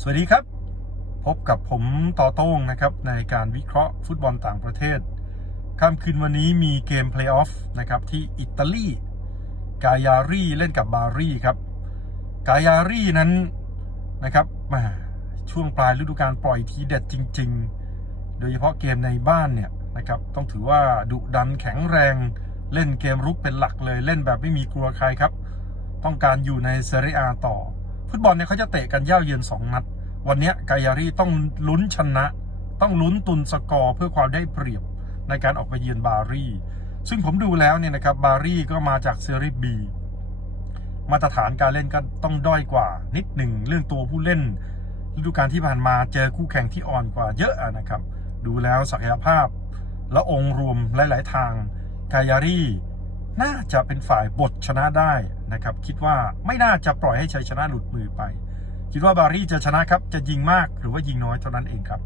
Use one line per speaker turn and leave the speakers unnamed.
สวัสดีครับ พบกับผมต่อโต้งนะครับ ในการวิเคราะห์ฟุตบอลต่างประเทศค่ำคืนวันนี้มีเกมเพลย์ออฟนะครับที่อิตาลีกายารีเล่นกับบารีครับกายารีนั้นนะครับมาช่วงปลายฤดูกาลปล่อยทีเด็ดจริง ๆ โดยเฉพาะเกมในบ้านเนี่ยนะครับต้องถือว่าดุดันแข็งแรงเล่นเกมรุกเป็นหลักเลยเล่นแบบไม่มีกลัวใครครับ ต้องการอยู่ในเซเรียต่อ ฟุตบอลเนี่ยเขาจะเตะกันเย่าเยือนสองนัด วันนี้กายารีต้องลุ้นชนะ ต้องลุ้นตุนสกอร์เพื่อความได้เปรียบในการออกไปเยือนบารีซึ่งผมดูแล้วเนี่ยนะครับบารีก็มาจากเซรีบีมาตรฐานการเล่นก็ต้องด้อยกว่า นิดหนึ่งเรื่องตัวผู้เล่นฤดูกาลที่ผ่านมาเจอคู่แข่งที่อ่อนกว่าเยอะอะนะครับ ดูแล้วศักยภาพและองค์รวมหลาย ๆ ทางกายารี น่าจะเป็นฝ่ายบทชนะได้นะครับ คิดว่าไม่น่าจะปล่อยให้ชัยชนะหลุดมือไป คิดว่าบารีจะชนะครับ จะยิงมากหรือว่ายิงน้อยเท่านั้นเองครับ